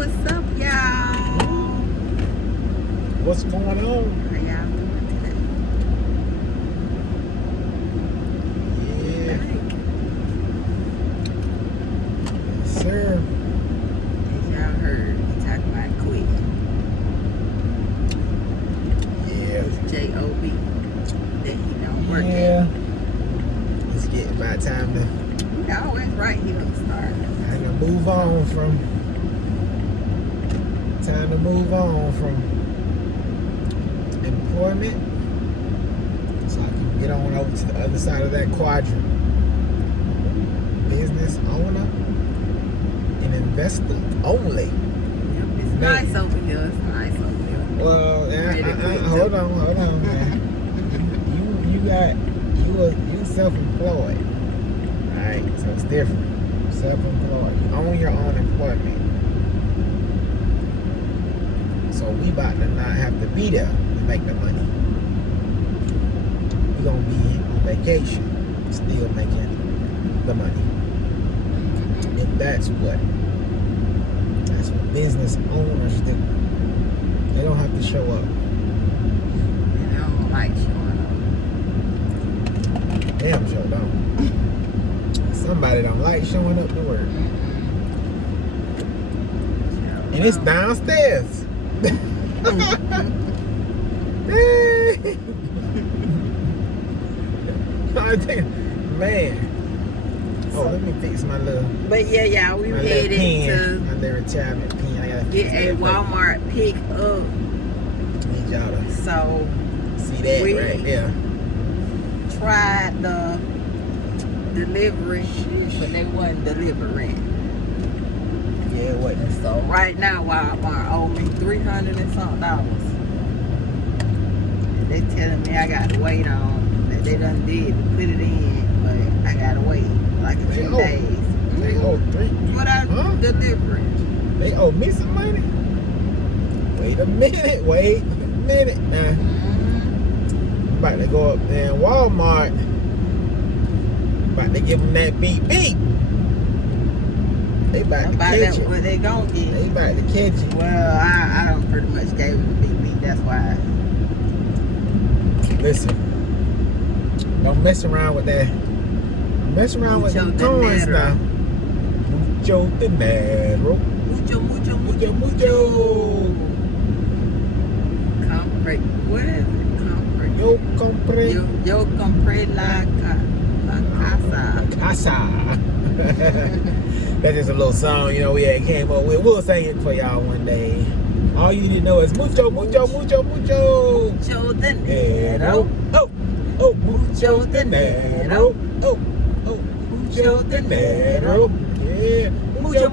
what's up, y'all? What's going on? How y'all doing today? Yeah. Yes, sir. As y'all heard, we talking about quit. Yeah. It's J-O-B that he don't work Yeah. at. It's getting about time to He always right, he don't start. time to move on from employment, so I can get on over to the other side of that quadrant. Business owner and investor only. Yep, it's Man. nice over here. It's nice over here. Well, hold on, man. you self-employed. Alright, so it's different. Self-employed. You own your own employment. So we about to not have to be there to make the money. We're gonna be on vacation, still making the money. And that's what business owners do. They don't have to show up. And I don't like showing up. Damn sure don't. Somebody don't like showing up to work. And it's downstairs. Man. Oh, let me fix my little. But yeah, y'all, we headed to my little retirement pen. I gotta get a Walmart pick up. Need y'all to So see that we right there. tried the delivery, but they wasn't delivering. Yeah, what? So right now, Walmart owe me $300 and something. And they telling me I gotta wait on that they done did to put it in, but I gotta wait like a few days. They owe three. What I delivered? They owe me some money. Wait a minute now. I'm about to go up there in Walmart. About to give them that beep beep. They about to catch you. What they gonna get? They about to catch you. Well, I don't pretty much gave them the beep beep. That's why. Listen, don't mess around with that. Mess around with them coins now. Mucho dinero. Mucho. What is it? Yo compré la casa. That's just a little song, you know, we had came up with. We'll sing it for y'all one day. All you need to know is mucho. Mucho dinero. Oh, mucho dinero. Oh, mucho dinero. Yeah. Mucho.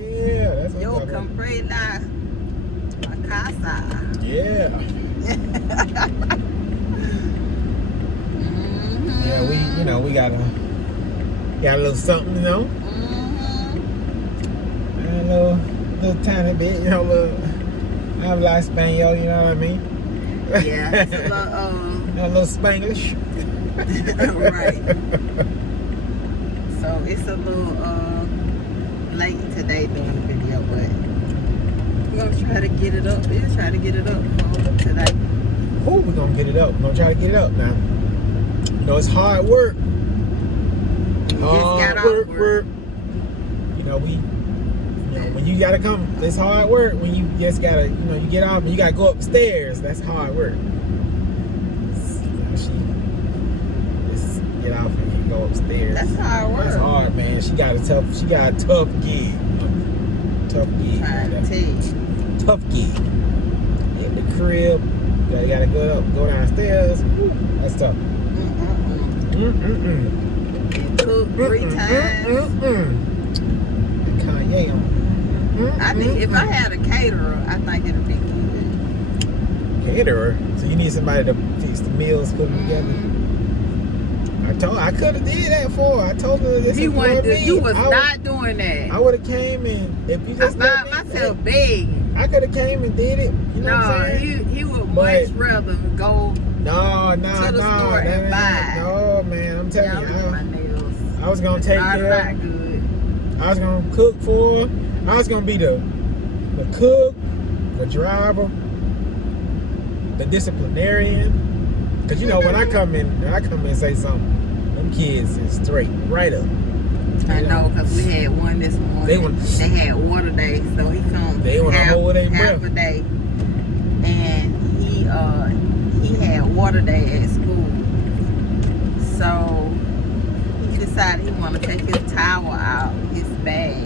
Yeah, that's what Yo I'm talking compré la casa. about. Yeah. Yeah, we got a little something, you know. A little tiny bit, you know, I'm like Spaniel, you know what I mean? Yeah, it's a little Spanglish. right. So it's a little late today doing the video, but we're gonna try to get it up. We'll try to get it up today. Oh, we're gonna get it up. We're gonna try to get it up now. You know, it's hard work. Work. You know, when you gotta come, it's hard work. When you just gotta, you get off and you gotta go upstairs. That's hard work. Just get off and you go upstairs. That's hard work. That's hard, man. She got a tough gig. Trying to tell you. Tough gig. In the crib, you gotta go downstairs. That's tough. Cook 3 times. Kanye on. I think if I had a caterer, I think it'd be good. Caterer? So you need somebody to fix the meals, put them together? I could have did that for her. I told her this. You was not doing that. I would have came and if you just I found myself begging. I could have came and did it. You know what I'm saying? he would much rather go to the store and buy. No, man, I'm telling you. My nails. I was gonna take care. Not good. I I was gonna cook for her. I was gonna be the cook, the driver, the disciplinarian. Cause you know when I come in and say something, them kids is straight right up. I know, because we had one this morning. They had water day, so he comes half a day. And he had water day at school. So he decided he wanted to take his towel out, his bag.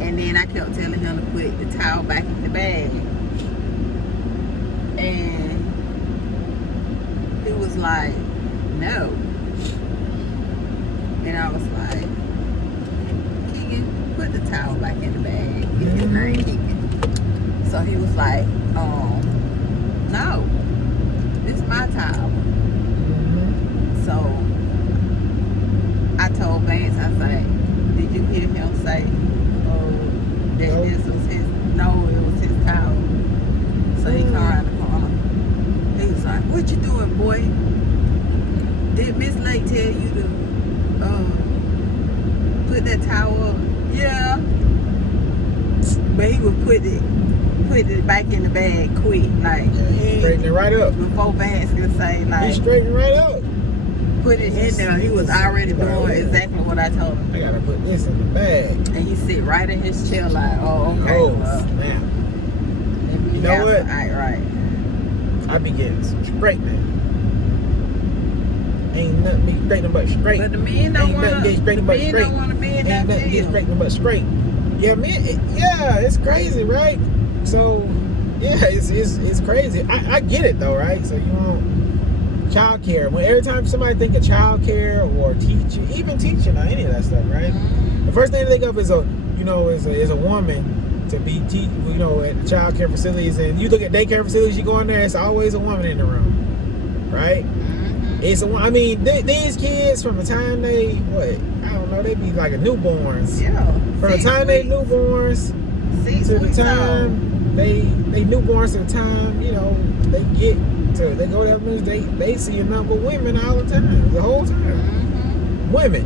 And then I kept telling him to put the towel back in the bag. And he was like, no. And I was like, Keegan, put the towel back in the bag. His name Keegan. So he was like, no, this is my towel. So I told Vance, I said, did you hear him say, that this was his, no, it was his towel. So he come around the corner. He was like, what you doing, boy? Did Miss Lake tell you to put that towel up? Yeah. But he would put it back in the bag quick, like he straightened it right up. Before Vance could say, like, he straightened right up. Put it in there. He was already doing exactly what I told him. I gotta put this in the bag. And he sit right in his chair like, oh, okay. Oh, well, snap. You know what? Right. I be getting some straightening. Ain't nothing be straightening but straight. But the men don't want to. Get straightening but straight. Don't want to be in that Ain't nothing get field. straightening but straight. Yeah, man. It's crazy, right? So, yeah, it's crazy. I get it though, right? So you want child care. When every time somebody think of child care or teaching, even teaching or any of that stuff, right? The first thing they think of is a woman to be at the child care facilities. And you look at daycare facilities, you go in there, it's always a woman in the room, right? It's these kids from the time they they be like a newborns. Yeah. From the time they newborns to the time they newborns to the time they go there, they see a number of women all the time, the whole time. Women.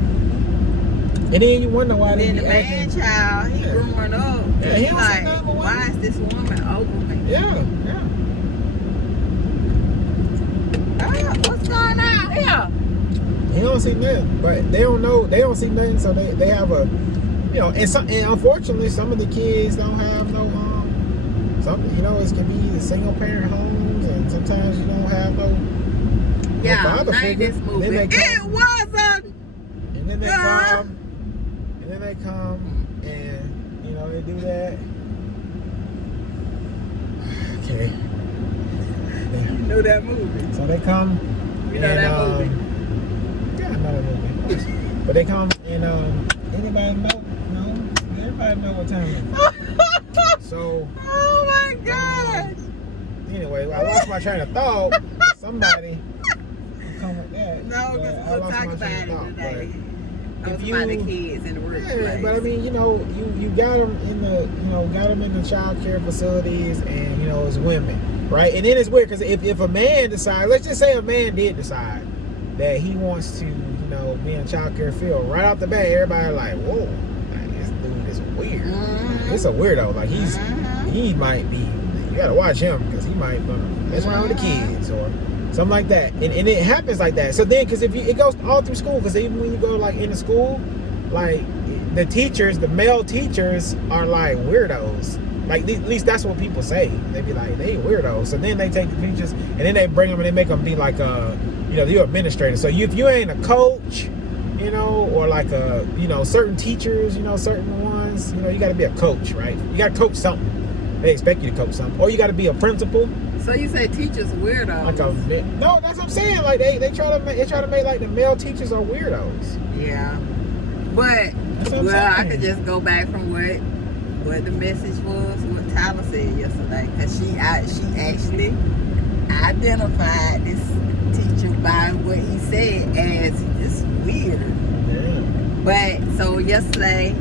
And then you wonder why they be the man child, he growing up. Yeah, he like, why is this woman over me? Yeah. What's going on here? He don't see nothing, but they don't see nothing, so they have a, and unfortunately some of the kids don't have no it can be single parent homes, and sometimes you don't have no father figure. This movie. And then they come and they do that. Okay. You know that movie. So they come. You know that movie. Yeah, I know that movie. But they come and anybody know? No, everybody know what time it is. So. Oh my God. Anyway, I lost my train of thought. Somebody come with that. No, because we'll talk about it today. I was about the kids in the workplace. Yeah, but I mean, you got them in the child care facilities, and it's women, right? And then it's weird because if a man decides, let's just say a man did decide that he wants to, be in child care field, right off the bat, everybody like, whoa, like, this dude is weird. Like, it's a weirdo. Like he might be. You gotta watch him because he might mess around with the kids or something like that, and it happens like that. So then, because it goes all through school, because even when you go like into school, like the male teachers are like weirdos. Like at least that's what people say. They be like, they weirdos. So then they take the teachers and then they bring them and they make them be like you're administrator. So if you ain't a coach, or like certain teachers, certain ones, you got to be a coach, right? You got to coach something. They expect you to coach something, or you got to be a principal. So you say teachers weirdos? No, that's what I'm saying. Like they try to make like the male teachers are weirdos. Yeah, but I could just go back from what the message was, what Tyler said yesterday, because she actually identified this teacher by what he said as just weird. Yeah. But so yesterday,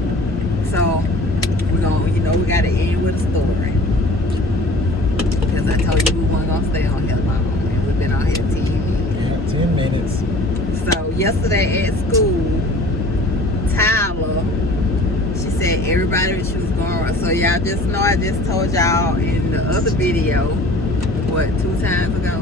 we're gonna, we gotta end with a story. Because I told you we weren't gonna stay on here long. And we've been on here 10 minutes. Yeah, 10 minutes. So yesterday at school, Tyler Tyler, she said everybody she was going. So y'all just know I just told y'all in the other video, what, 2 days ago,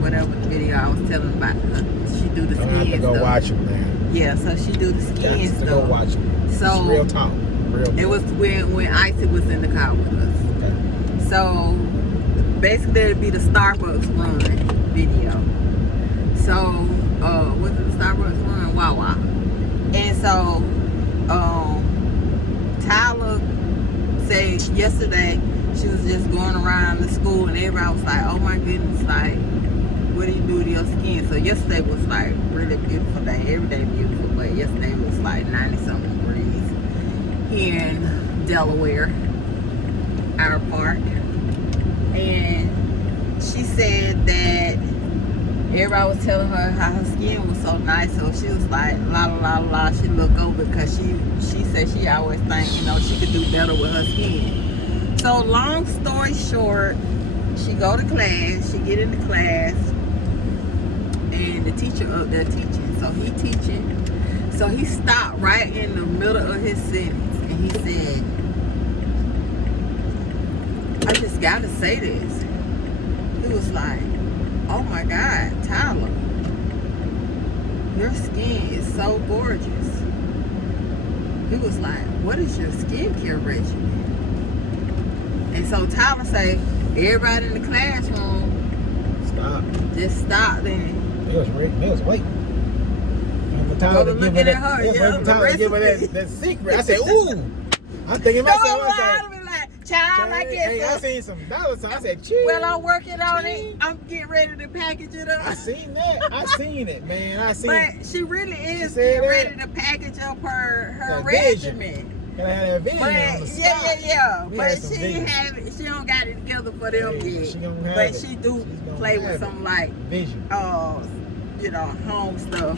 whatever the video I was telling about her. She do the I have to skin go stuff. watch them, man. Yeah, so she do the skin Got to stuff. go watch them. So it's real talk. Real it was when Icy was in the car with us. Okay. So basically it'd be the Starbucks run video. So was it the Starbucks run? Wawa. And so Tyler said yesterday she was just going around the school and everybody was like, oh my goodness, like, what do you do to your skin? So yesterday was like really beautiful day. Every day beautiful, but yesterday was like 90-something degrees here in Delaware, our park. And she said that everybody was telling her how her skin was so nice. So she was like, la la la la. She looked over because she said she always think, you know, she could do better with her skin. So long story short, she go to class, she get into class, and the teacher up there teaching. So he teaching. So he stopped right in the middle of his sentence and he said, I just gotta say this. He was like, oh my God, Tyler, your skin is so gorgeous. He was like, what is your skincare regimen? And so Tyler say, everybody in the classroom, stop. Just stop then. They was waiting. For Tyler to give her that, Tyler to give her that secret. I said, ooh. I'm thinking myself, I said, child, I guess. Hey, I seen some dollars. So I said, cheese. Well, I'm working on it. I'm getting ready to package it up. I seen that. I seen it, man. I seen it. But she really is getting ready to package up her regimen. Gotta have that vision on the spot. Yeah. But she don't got it together for them yet. She don't have but it. she do play with some like vision. You know, home stuff.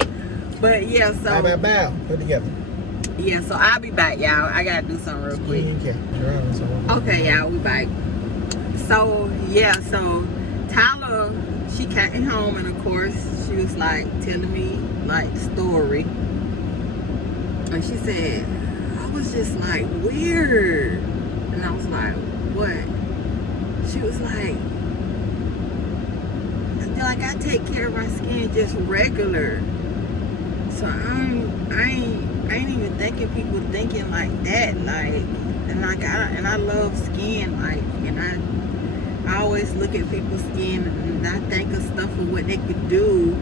But yeah, so bow. Put together. Yeah, so I'll be back, y'all. I gotta do something real quick. Okay, y'all, we back. So yeah, so Tyler, she came home and of course she was like telling me like story. And she said, I was just like weird. And I was like, what? She was like I take care of my skin just regular. So I ain't even thinking people thinking like that, like, and I love skin, like, and I always look at people's skin and I think of stuff of what they could do,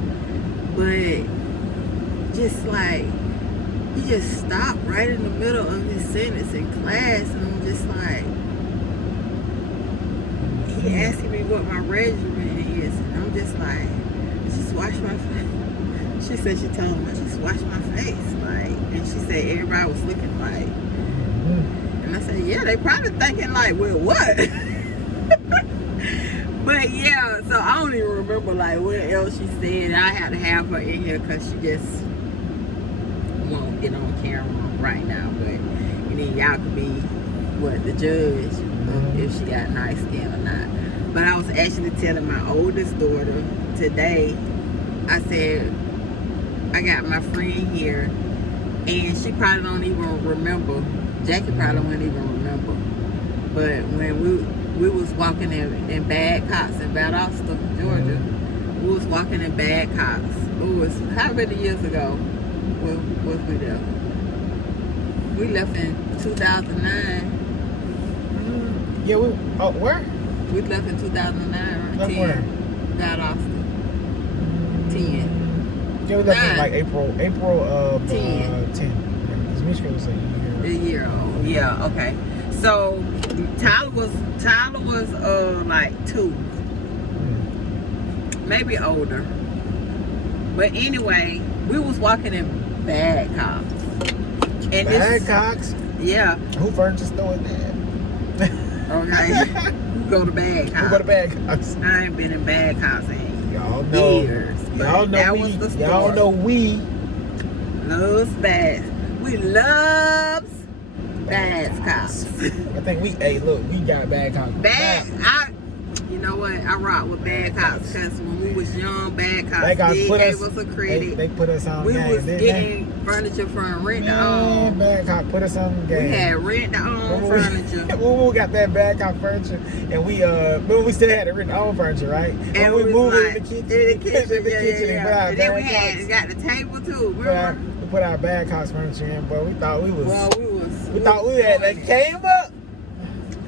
but just like he just stopped right in the middle of his sentence in class, and I'm just like, he asking me what my regimen is, and I'm just like, just wash my face. She said she told him, I just wash my face, like, and she said everybody was looking like, and I said, yeah, they probably thinking like, well, what? But yeah, so I don't even remember like what else she said. I had to have her in here because she just won't get on camera right now. But and then y'all could be the judge of if she got nice skin or not. But I was actually telling my oldest daughter today, I said, I got my friend here, and she probably don't even remember. Jackie probably won't even remember. But when we was walking in Badcock's in Valdosta, Georgia, we was walking in Badcock's. It was how many years ago was we there? We left in 2009. Yeah, where? We left in 2009. Left where? Valdosta. 10. Yeah, we left in like April 10. 10. Because Michigan was like a year old. Yeah, okay. So Tyler was like 2. Maybe older. But anyway, we was walking in Badcock's. And Badcock's? Yeah. Who furniture store is that? Okay. Go to Badcock's. Who go to Badcock's? I ain't been in Badcock's in years. Y'all know we loves Badcock's. We loves Badcock's. I think we got Badcock's. know what? I rock with Badcock's because when we was young, Badcock's Badcock's gave us a credit. They put us on We game, was didn't getting furniture from rent to own. Badcock put us on game. We had rent to own furniture. When we got that Badcock furniture, and we still had the rent to own furniture, right? And we moved like, in the kitchen, and then we got the table too. Remember? We put our Badcock's furniture in, but we thought we was. Well, we thought we had that came up.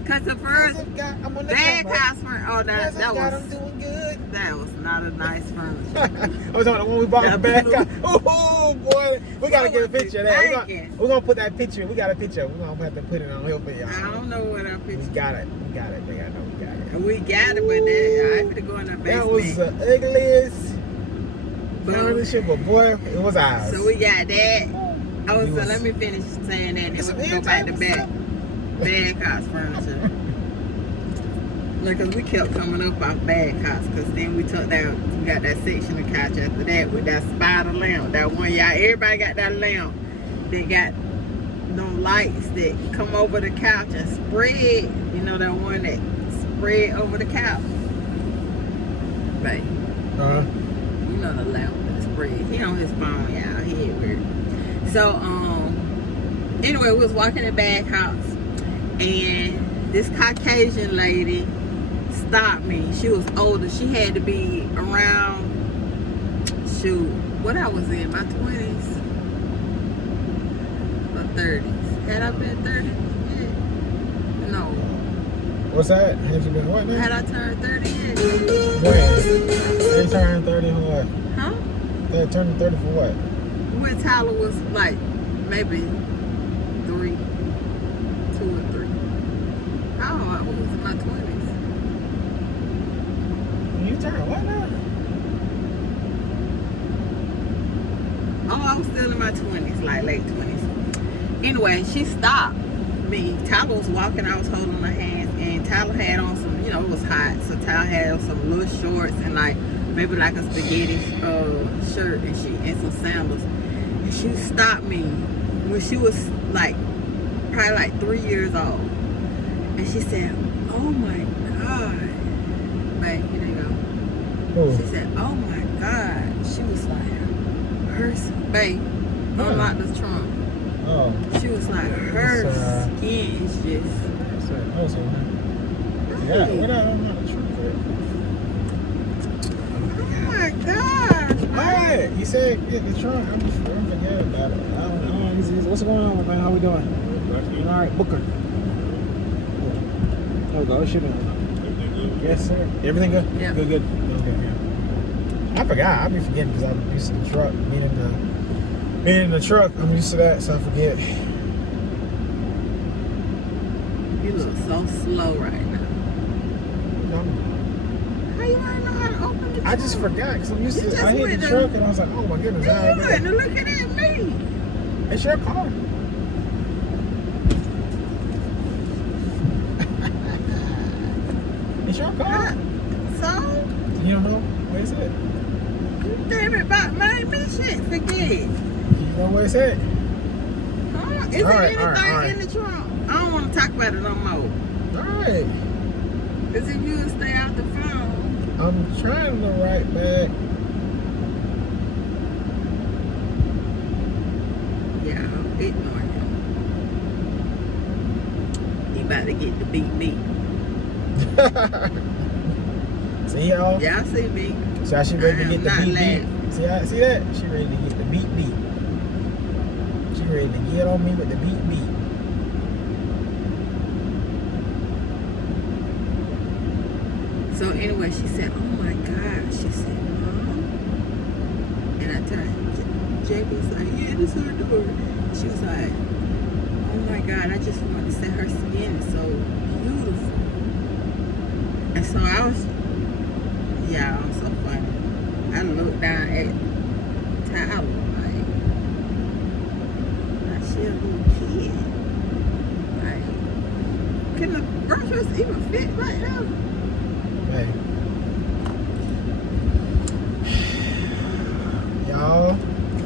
Cause the first Badcock's furniture, oh that was. I'm doing good. That was not a nice furniture. I was on the one we bought the Badcock. Oh boy, we gotta get a picture of that. We're gonna put that picture. We got a picture. We're gonna have to put it on here for y'all. I don't know what our picture. We got it. They gotta know we got it. We got it, but then I have to go in the basement. That was the ugliest furniture, but boy, it was ours. So we got that. So let me finish saying that. Then we go back to Badcock's furniture. Like, cause we kept coming up off Badcock's, cause then we got that section of couch after that with that spider lamp. That one, everybody got that lamp. They got them lights that come over the couch and spread. You know that one that spread over the couch. Right. You know the lamp that spread. He on his phone, y'all. He ain't weird. So, anyway, we was walking in Badcock's, and this Caucasian lady stopped me. She was older. She had to be around, what I was in, my 20s or 30s. Had I been 30? Yeah. No. What's that? Had you been what now? Had I turned 30 yet? When? They turned 30 for what? Huh? They turned 30 for what? When Tyler was like maybe 2 or 3. Oh, I was in my 20s. You turned what now? Oh, I was still in my 20s, like late 20s. Anyway, she stopped me. Tyler was walking, I was holding her hands, and Tyler had on some, it was hot, so Tyler had on some little shorts and like maybe like a spaghetti shirt and some sandals. And she stopped me when she was like probably like 3 years old. And she said, "Oh my God." Babe, here they go. She said, "Oh my God." She was like, babe, unlock the trunk. Oh. She was like, her skin is just. Yeah, what I unlock the trunk for? Oh my God. Alright, you said get the trunk. I'm forgetting about it. What's going on, man? How we doing? Alright, Booker. There we go. It should be on. Yes, sir. Everything good? Yeah. Good. Okay, yeah. I forgot. I be forgetting because I'm used to the truck. Being in the truck, I'm used to that, so I forget. You look so slow right now. How you want to know how to open the trunk? I just forgot because I'm used to. I hit the truck and I was like, oh my goodness. You wouldn't looking at me. It's your car. It's your car. So? You don't know? Where is it? Damn it, about made me shit forget. You know where it's at? Is there anything in the trunk? I don't want to talk about it no more. Alright. Because if you would stay out the phone. I'm trying to write back. Yeah, I'll ignore him. He about to get the beat. See y'all? Y'all see me. So she ready to get the beat. See that? She ready to get the beat. She ready to get on me with the beat. So anyway, she said, "Oh my God." She said, "Mom." And I turned. Jake was like, "Yeah, this is her door." She was like, "Oh my God, I just want to say her skin is so beautiful." And so I was, I'm so funny. I looked down at Tyler like she a little kid. Like, can the groceries even fit right now? Hey. Y'all,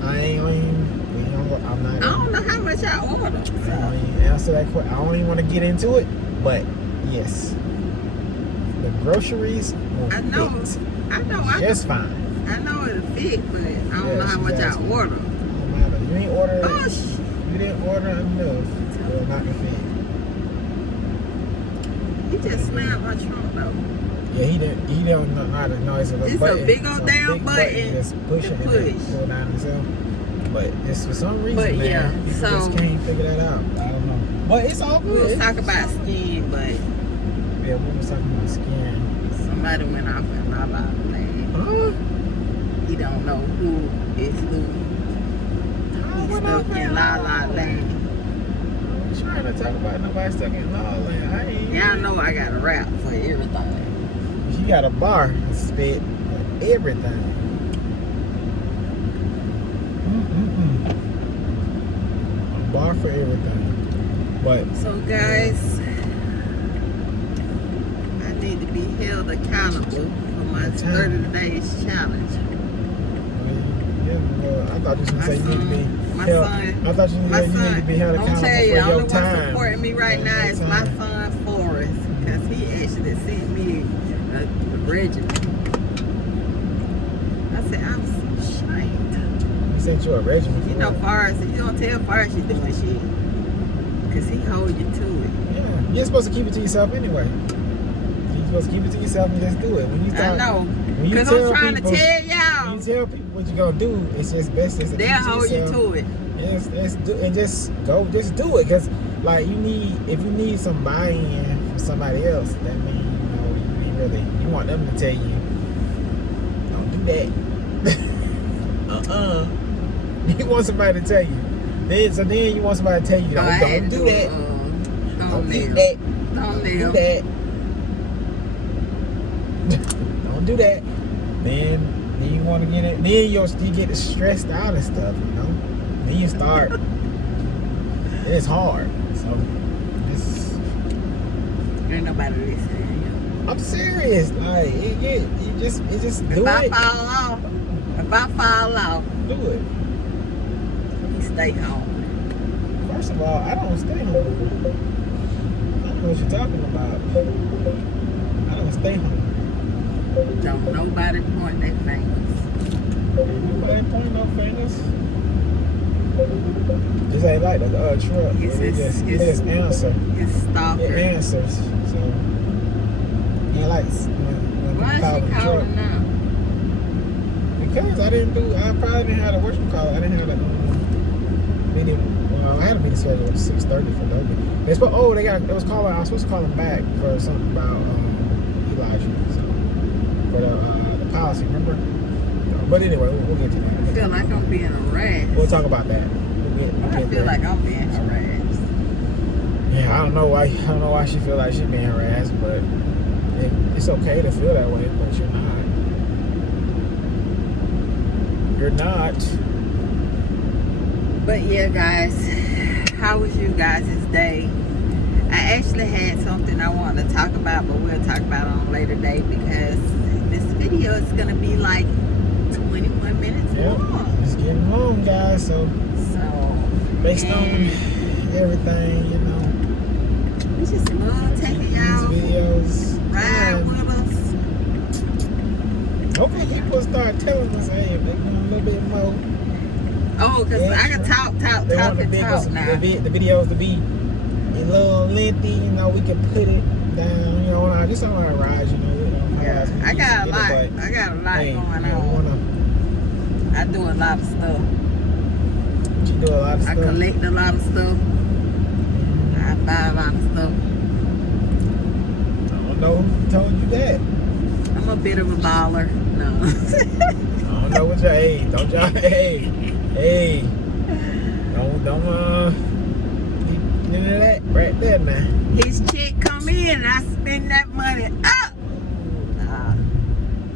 I'm not. I don't know how much I ordered. I don't even answer that question. I don't even want to get into it, but yes. the groceries will I know. fit I know. just fine. I know it'll fit, but I don't know how much I order. Don't matter. You ain't order. Oh, You didn't order enough. Well, not to fit. he just slammed my trunk though. Yeah, he don't know how to noise of a It's button. a big old damn big button Just push to it and push. then pull down himself. But just for some reason, But man, yeah, people so- just can't figure that out. I don't know. But it's all We good. was talking about skin, but Yeah, we was talking about skin. somebody went off in La La Land. Huh? He don't know who is who. He's stuck in La La Land. I'm trying to talk about nobody stuck in La La Land. I ain't. Y'all know I got a rap for everything. She got a bar to spit for everything. A bar for everything. But So guys, I need to be held accountable for my 30 days challenge. I thought you was gonna say you need to be My held. son- I thought you My said you need to son, be held I'm accountable tell you, for the only your one time. supporting me right For now your is my time. son Forrest, because he actually sent me a regimen. I said, I'm so ashamed. He sent you a regimen. You know, Forrest, you don't tell Forrest you're doing shit, because he hold you to it. Yeah, you're supposed to keep it to yourself anyway. You're supposed to keep it to yourself and just do it. When you start, I know, when you because tell I'm trying people, to tell when y'all, you tell people what you're gonna do, it's just best to keep they'll it to hold you yourself. to it. Just do and just go, just do it. Cause like if you need some buy-in from somebody else, that means you want them to tell you, don't do that. You want somebody to tell you. Then you want somebody to tell you, So I had don't to do that. Don't do that. Don't do that. Don't do that. Then you want to get it. Then you get stressed out and stuff. Then you start. It's hard. So Ain't nobody listening. I'm serious. Like you just do If I it. fall off, Do it. you stay home. First of all, I don't stay home. I don't know what you're talking about. I don't stay home. Don't nobody point their fingers. Ain't nobody point no fingers. This ain't like the truck. It's It just answer. It's stalker. It answers. So ain't like when Why you call is the she truck. calling now? Because I probably didn't have the worship call. I didn't have the meeting. Well, I had a meeting scheduled at 6:30 for Doby. I was supposed to call them back for something about Elijah. So for the policy, remember? But anyway, we'll get to that. I feel like I'm being harassed. We'll talk about that. We'll I get feel there. like I'm being harassed. Yeah, I don't know why she feel like she's being harassed, but it's okay to feel that way, but you're not. You're not. But yeah, guys, how was you guys' day? I actually had something I wanted to talk about, but we'll talk about it on a later date because this video is gonna be like 21 minutes long. It's getting long, guys. So based on everything, we just love taking these y'all videos. ride with us. Hopefully people start telling us, hey, if they want a little bit more. Oh, because I can talk They want the now. the videos to be a little lengthy, we can put it down, just on our rides, Yeah, I got a lot. I got a lot going on. I do a lot of stuff. You do a lot of I stuff. collect a lot of stuff. I buy a lot of stuff. I don't know who told you that. I'm a bit of a baller. No. I don't know what your don't y'all don't into that right there now. His check come in and I spend that money up.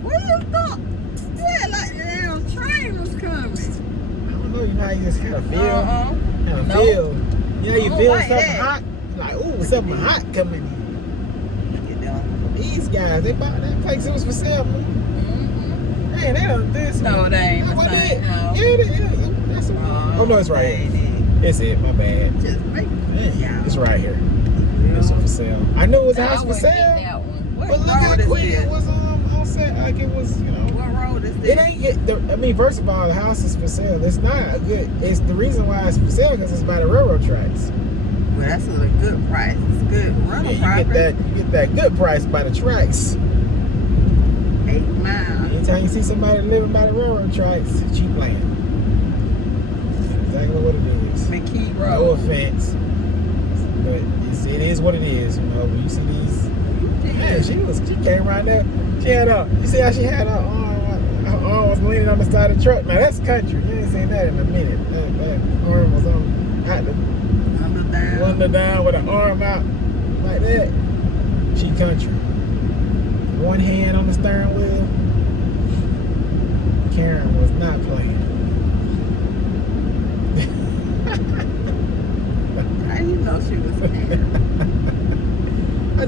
What you thought? Yeah, like the damn train was coming. I don't know, how you just kind of feel. Kind of Nope. feel. You feel like something that. hot. Like, ooh, something hot coming in. You know. These guys, they bought that place. It was for sale. Mm-hmm. Hey, they done this. No, they ain't the What same. that? No. Yeah, that's a, oh, no, it's right They here. ain't It's it, my bad. Just make Man, yeah. it's right here. This one for sale. I knew it was a house for sale. That one. What But look road how is quick this? it was on set. Like it was, you know. What road is this? It ain't get. I mean, first of all, the house is for sale. It's not a good. It's the reason why it's for sale because it's by the railroad tracks. Well, that's a good price. It's good rental Yeah, you property. get that good price by the tracks. 8 miles. Anytime you see somebody living by the railroad tracks, cheap land. Exactly what it is. McKee No Road. offense, but it is what it is. You know, when you see these. Man, she came right there. She had you see how she had her arm was leaning on the side of the truck. Now that's country. You ain't seen that in a minute. That arm was under down with her arm out like that. She country. One hand on the steering wheel. Karen was not playing. How you know she was scared?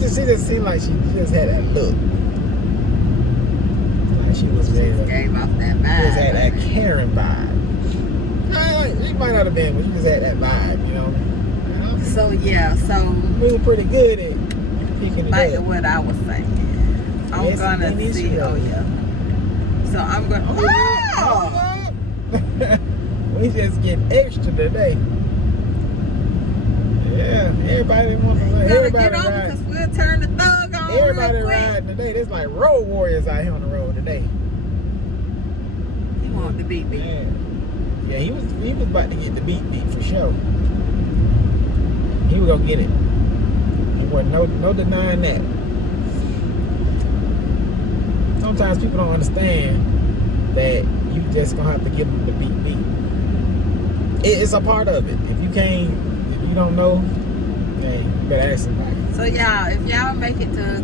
She just seemed like she just had that look. Like she was ready to. Gave off that She vibe. just had that Karen vibe. She might not have been, but she just had that vibe, you know. So yeah, so We were pretty good at picking it back to up. what I was saying. I'm Yes, gonna it is see. true. Oh yeah. So I'm gonna. Oh! We just get extra today. Yeah, everybody wants to. You gotta Everybody get on ride. because we'll turn the thug on Everybody real quick. riding today. There's like road warriors out here on the road today. He wanted to beat me. Yeah, he was about to get the beat for sure. He was gonna get it. There wasn't no denying that. Sometimes people don't understand that you just gonna have to give them the beat. It's a part of it. If you don't know, hey, you better ask somebody. So y'all, if y'all make it to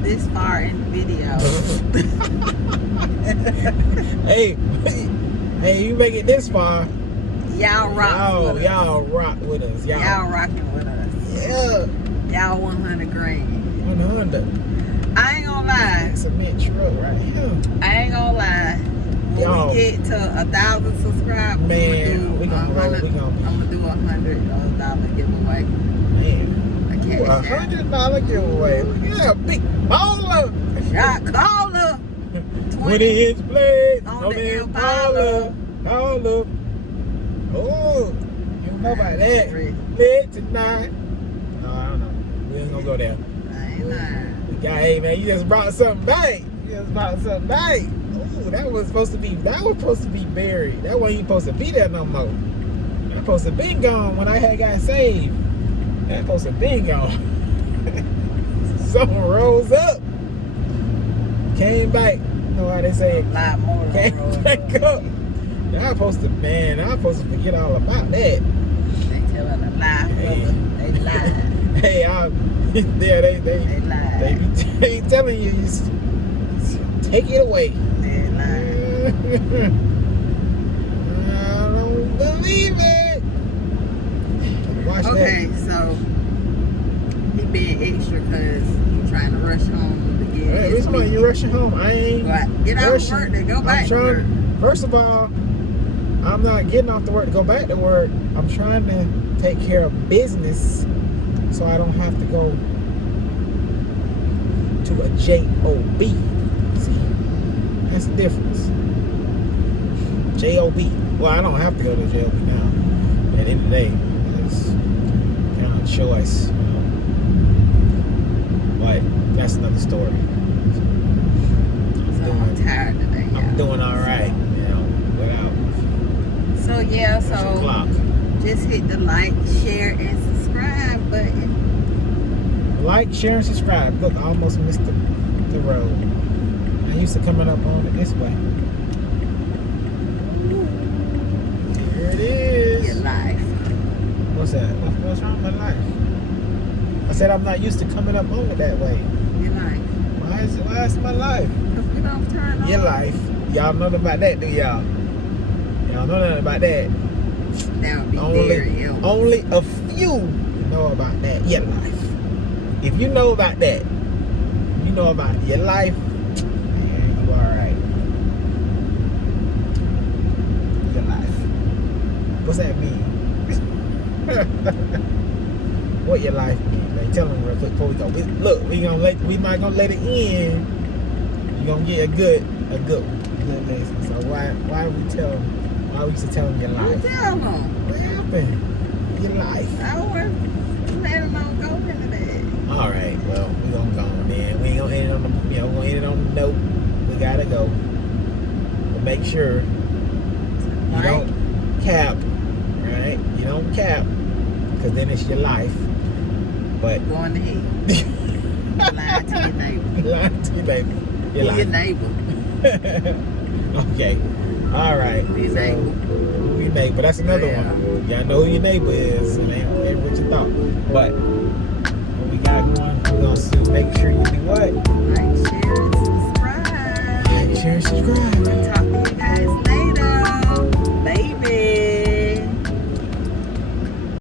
this far in the video, hey, you make it this far. y'all rock with us. Y'all rock with us. Y'all rocking with us. Yeah. Y'all 100 grand. 100. I ain't gonna lie. Cement truck right here. I ain't gonna lie. When Y'all. we get to 1,000 subscribers, Man, we gonna roll. We gonna I'm gonna do $100 giveaway. man. A cash app. $100 giveaway. Look at that big baller. Shot caller. 20-inch blade on on the the Impala. Impala. Oh, you know about that. Free. Late tonight. No, I don't know. We ain't gonna go there. I ain't lying. The guy, hey man, you just brought something back. Ooh, that was supposed to be buried. That wasn't even supposed to be there no more. That supposed to been gone when I had got saved. That supposed to been gone. Someone rose up. Came back. You know how they say it. A lot more than Came rolling back up. I'm supposed to forget all about that. They telling a lie, Hey. brother. They lying. Hey, They they lying. be telling you, take it away. They lying. I don't believe it. Watch Okay, so he being extra because he trying to rush home to get that. Hey, his which one? You rushing home? I ain't Get out of rushing. work to go back to work. First of all, I'm not getting off to work to go back to work. I'm trying to take care of business so I don't have to go to a job. See, that's the difference. Job. Well, I don't have to go to a job now. At the end of the day, it's kind of a choice. But that's another story. So I'm tired today. I'm y'all. doing all right, you know, without So yeah, pushing the so clock. just hit the like, share, and subscribe button. Like, share, and subscribe. Look, I almost missed the road. I used to coming up on it this way. Here it is. Your life. What's that? What's wrong with my life? I said I'm not used to coming up on it that way. Your life. Why is my life? Because we don't turn on. Your life. Y'all know nothing about that, do y'all? Y'all know nothing about that. That would be very ill. Only a few know about that. Your life. If you know about that, you know about your life, man, you alright. Your life. What's that mean? What your life mean, baby? me tell them real quick before we go. Look, we might gonna let it in. You gonna get a good lesson. So why we tell them? Why we used to tell them your life? You tell them. What happened? Your life. I was letting them go into that. All right. Well, we gonna go on then. We ain't gonna end it on the. We're gonna end it on the note. We gotta go. But make sure you don't cap. Right? You don't cap, because then it's your life. But going ahead. Lie to your neighbor. Lie to your neighbor. Your neighbor. Okay. All right. Your neighbor. Who your neighbor? That's another one. Y'all know who your neighbor is, and ain't what you thought. But what we got going, we're gonna make sure you do what? Like, share, and subscribe. Like, share, and subscribe. Talk to you guys later.